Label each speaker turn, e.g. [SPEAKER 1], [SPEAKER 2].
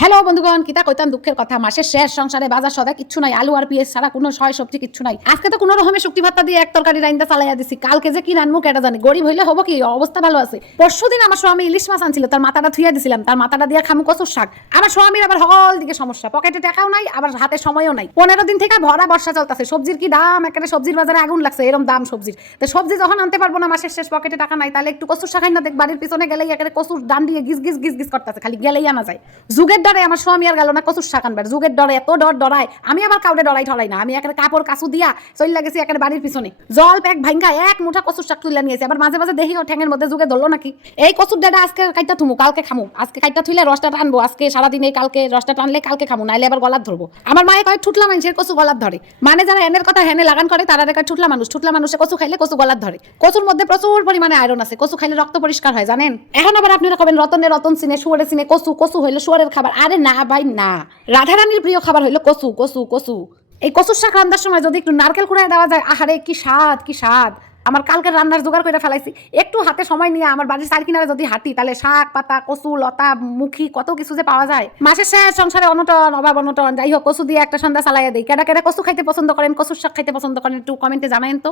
[SPEAKER 1] Hello বন্ধুগণ, কিতা কইতাম দুঃখের কথা? মাসের শেষ সংসারে বাজার সদা কিচ্ছু নাই, আলু আর পিএস ছাড়া কোনো সয় সবজি কিচ্ছু নাই। আজকে তো কোনো রকমের শুক্তি ভাত্তা দিয়ে এক তরকারি রাইন্দা চালাইয়া দিছি। কালকে যে কি রানমু কেটা জানি। গরিব হইলে হব কি? অবস্থা ভালো আছে। পরশু দিন আমার স্বামী ইলিশ মাছ আনছিল, তার মাথাটা থুইয়া দিছিলাম। তার মাথাটা দিয়ে খামু কচুর শাক। আমার স্বামীর আবার হল দিকে সমস্যা। পকেটে টাকাও নাই, আবার হাতে সময়ও নাই। পনেরো দিন থেকে ভরা বর্ষা চলতেছে। সবজির কি দাম? একেবারে সবজির বাজারে আগুন লাগছে এরকম দাম সবজির। তো সবজি যখন আনতে পারব না মাসের শেষ পকেটে টাকা নাই, তাহলে একটু কচুর শাখাই না দেখ। বাড়ির পিছনে গেলেই একেবারে কচুর ডান দিয়ে গিজ গিজ গিজ গিজ করতেছে, খালি গেলেই আনা যায়। যুগের ডরে আমার স্বামী আর গেল না কচুর আনবার যুগের ডরে এত ডর ডরায়, আমি আবার কাউরে ডরাই ঠলাই না। আমি একেবারে কাপড় কাচু দিয়া চল লাগেছি একেবারে বাড়ির পিছনে। জল প্যাক ভাঙ্গা এক মুঠা কচুর শাক তুলে নিয়েছে আবার মাঝে মাঝে দেখি ও ঠ্যাঙের মধ্যে যুগে ধরলো নাকি? এই কচুর ডাটা আজকে কাইটা থুমু, কালকে খামু। আজকে কাইটা থুইলে রসটা টানবো, আজকে সারাদিন এই কালকে রসটা টানলে কালকে খামু, নাইলে আবার গলার ধরবো। আমার মায়ে কয়, ঠুটলা মানুষের কচু গলার ধরে। মানে যারা এনের কথা হেনে লাগান করে তারা রেখা ঠুটলা মানুষ, ঠুটলা মানুষে কচু খাইলে কচু গলার ধরে। কচুর মধ্যে প্রচুর পরিমাণে আয়রন আছে। কচু খাইলে রক্ত পরিষ্কার হয়, জানেন? এখন আবার আপনারা কবেন, রতনে রতন সিনে, শুয়ারে সিনে কচু কচু হইল শুয়ারের খাবার। আরে না ভাই, না। রাধারানীর প্রিয় খাবার হইল কচু কচু কচু। এই কচুর শাক রান্নার সময় যদি একটু নারকেল কুড়ায় দেওয়া যায়, আহারে কি স্বাদ কি স্বাদ। আমার কালকে রান্নার জোগাড় করে ফেলাইছি। একটু হাতে সময় নিয়ে আমার বাড়ির সাইড কিনারে যদি হাঁটি, তাহলে শাক, পাতা, কচু, লতা, মুখি, কত কিছু যে পাওয়া যায়। মাসের শেষ সংসারে অনটন, অভাব অনটন। যাই হোক, কচু দিয়ে একটা সন্ধ্যা চালাইয়া দিই। কেডা কেডা কচু খাইতে পছন্দ করেন? কচুর শাক খাইতে পছন্দ করেন? একটু কমেন্টে জানাইন তো।